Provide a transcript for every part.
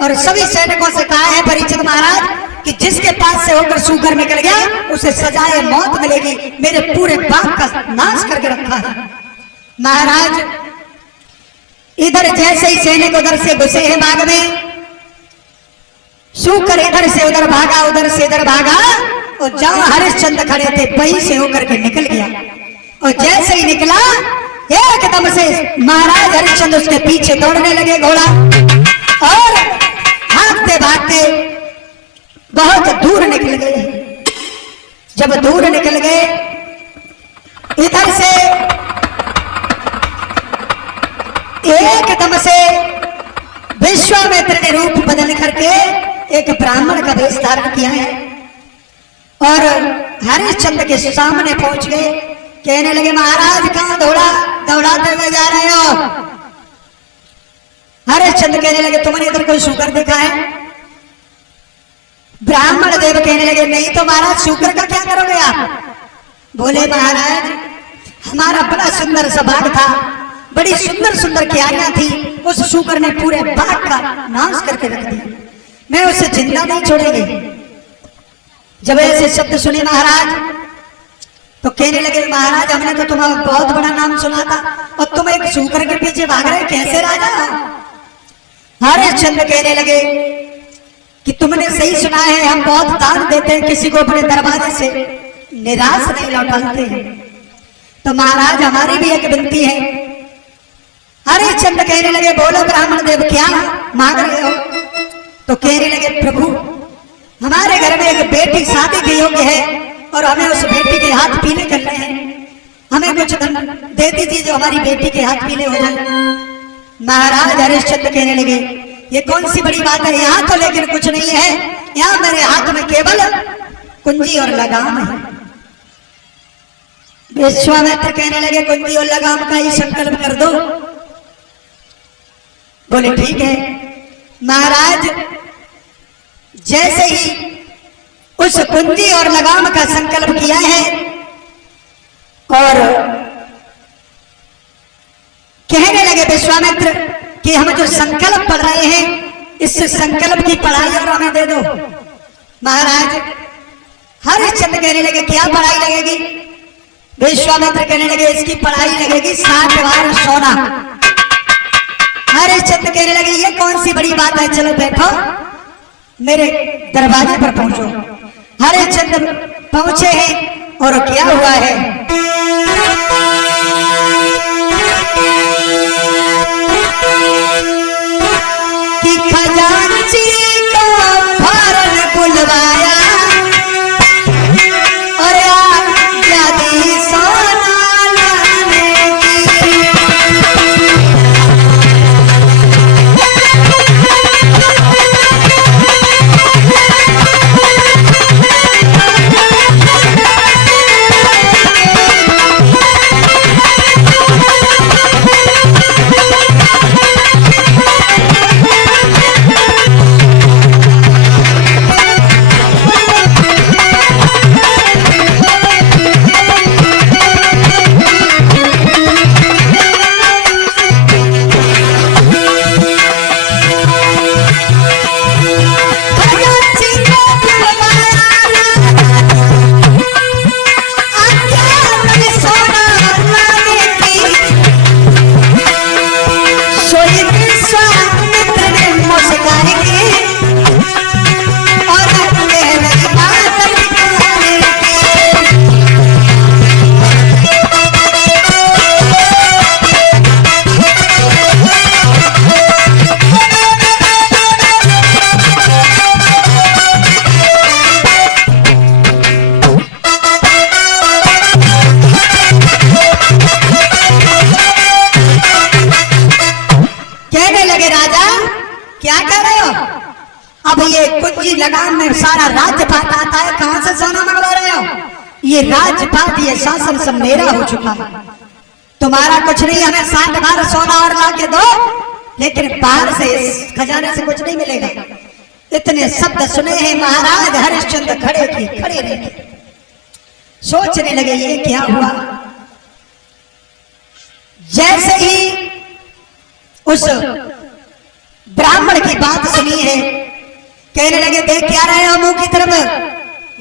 और सभी सैनिकों से कहा है परीक्षित महाराज कि जिसके पास से होकर शूकर निकल गया उसे सजाए मौत मिलेगी। मेरे पूरे बाग का नाश करके रखा है। महाराज इधर जैसे ही सैनिक उधर से घुसे हैं बाग में, शूकर इधर से उधर भागा, उधर से इधर भागा और जहां हरिश्चंद्र खड़े थे वहीं से होकर के निकल गया। और जैसे ही निकला एकदम से महाराज हरिश्चंद्र उसके पीछे दौड़ने लगे घोड़ा, और भागते भागते बहुत दूर निकल गए। जब दूर निकल गए इधर से एकदम से विश्वामित्र ने रूप बदल करके एक ब्राह्मण का वेश धारण किया है और हरिश्चंद्र के सामने पहुंच गए। कहने लगे महाराज कहां दौड़ाते हुए जा रहे हो? हरिश्चंद्र कहने लगे तुमने इधर कोई शूकर देखा है? ब्राह्मण देव कहने लगे नहीं तो महाराज शूकर का क्या करोगे आप? बोले महाराज हमारा बड़ा सुंदर सा बाग था, बड़ी सुंदर सुंदर क्यारियां थी, उस शूकर ने पूरे बाग का नाश करके रख दिया, मैं उसे जिंदा नहीं छोड़ेंगे। जब ऐसे शब्द सुने महाराज तो कहने लगे महाराज हमने तो तुम्हारा बहुत बड़ा नाम सुना था और तुम एक शूकर के पीछे भाग रहे, कैसे राजा? हरिश्चंद्र कहने लगे कि तुमने सही सुना है, हम बहुत दान देते हैं, किसी को अपने दरवाजे से निराश नहीं लौटाते हैं, तो महाराज हमारी भी एक विनती है। हरिश्चंद्र कहने लगे बोलो ब्राह्मण देव क्या मांग रहे हो? तो कहने लगे प्रभु हमारे घर में एक बेटी शादी के योग्य है और हमें उस बेटी के हाथ पीले करने हैं, हमें कुछ धन दे दीजिए जो हमारी बेटी के हाथ पीले हो जाए। महाराज हरिश्चंद्र कहने लगे ये कौन सी बड़ी बात है, यहाँ तो लेकिन कुछ नहीं है, यहाँ मेरे हाथ में केवल कुंजी और लगाम है। विश्वामित्र कहने लगे कुंजी और लगाम का ही संकल्प कर दो। बोले ठीक है। महाराज जैसे ही उस कुंजी और लगाम का संकल्प किया है और कहने लगे विश्वामित्र कि हम जो संकल्प पढ़ रहे हैं इस संकल्प की पढ़ाई और हमें दे दो। महाराज हरिश्चंद्र कहने लगे क्या पढ़ाई लगेगी? विश्वामित्र कहने लगे इसकी पढ़ाई लगेगी 60 बार सोना। हरिश्चंद्र कहने लगे ये कौन सी बड़ी बात है, चलो बैठो मेरे दरवाजे पर पहुंचो। हरिश्चंद्र पहुंचे हैं और क्या हुआ है कि खजांची को फौरन बुलवाया और आज्ञा दी सोना लाने की। लगाम में सारा राज्यपाट आता है, कहां से सोना मंगवा रहे हो? ये राज्यपाट ये शासन सब मेरा हो चुका है, तुम्हारा कुछ नहीं, हमें 60 बार सोना और ला के दो, लेकिन बाहर से इस खजाने से कुछ नहीं मिलेगा। इतने शब्द सुने हैं महाराज हरिश्चंद्र खड़े रहे, सोचने लगे ये क्या हुआ। जैसे ही उस ब्राह्मण की बात सुनी है, कहने लगे देख क्या रहे हो मुंह की तरफ,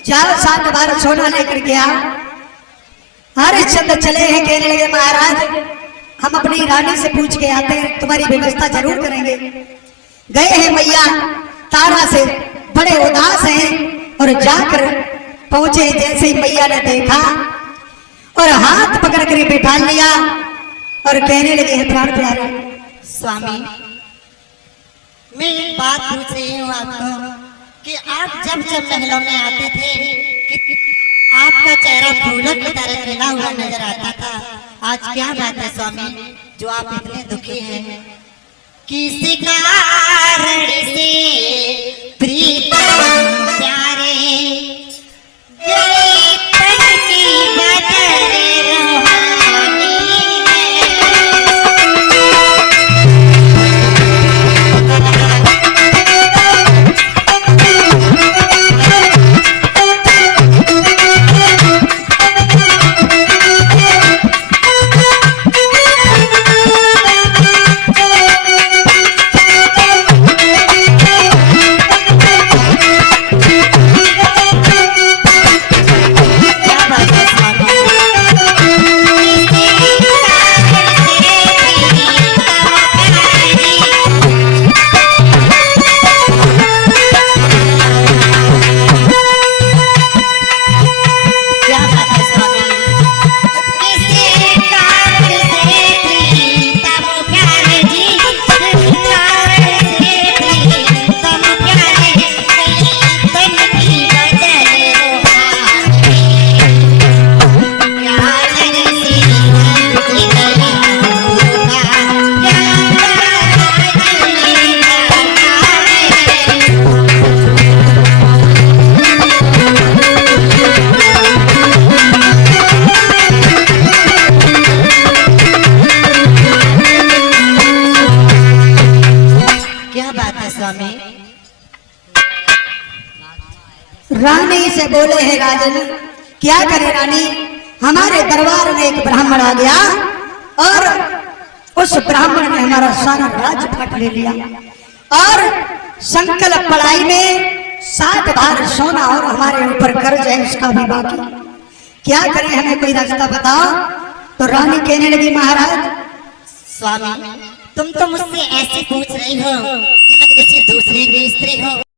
जाओ 7 बार सोना लेकर के आओ। हरिश्चंद्र चले हैं, कहने लगे महाराज हम अपनी रानी से पूछ के आते हैं, तुम्हारी व्यवस्था जरूर करेंगे। गए हैं मैया तारा से, बड़े उदास हैं और जाकर पहुंचे। जैसे ही मैया ने देखा और हाथ पकड़ कर बैठा लिया और कहने लगे हैं प्राण प्यारे स्वामी, मैं एक बात पूछ रही हूँ आपको कि आप जब जब महलों में आते थे कि आपका चेहरा फूलों की तरह खिला हुआ नजर आता था। आज क्या बात है स्वामी जो आप इतने दुखी हैं? किसी कारण से प्रीतम प्यारे गए तन की बदल रूहानी रानी से बोले हैं राजन क्या करे रानी, हमारे दरबार में एक ब्राह्मण आ गया और उस ब्राह्मण ने हमारा सारा राजपाट ले लिया और संकल्प पढ़ाई में 7 बार सोना और हमारे ऊपर कर्ज है उसका भी बाकी, क्या करें हमें कोई रास्ता बताओ। तो रानी कहने लगी महाराज स्वामी तुम तो मुझसे ऐसे पूछ रही हो कि मैं किसी दूसरी की स्त्री हूँ।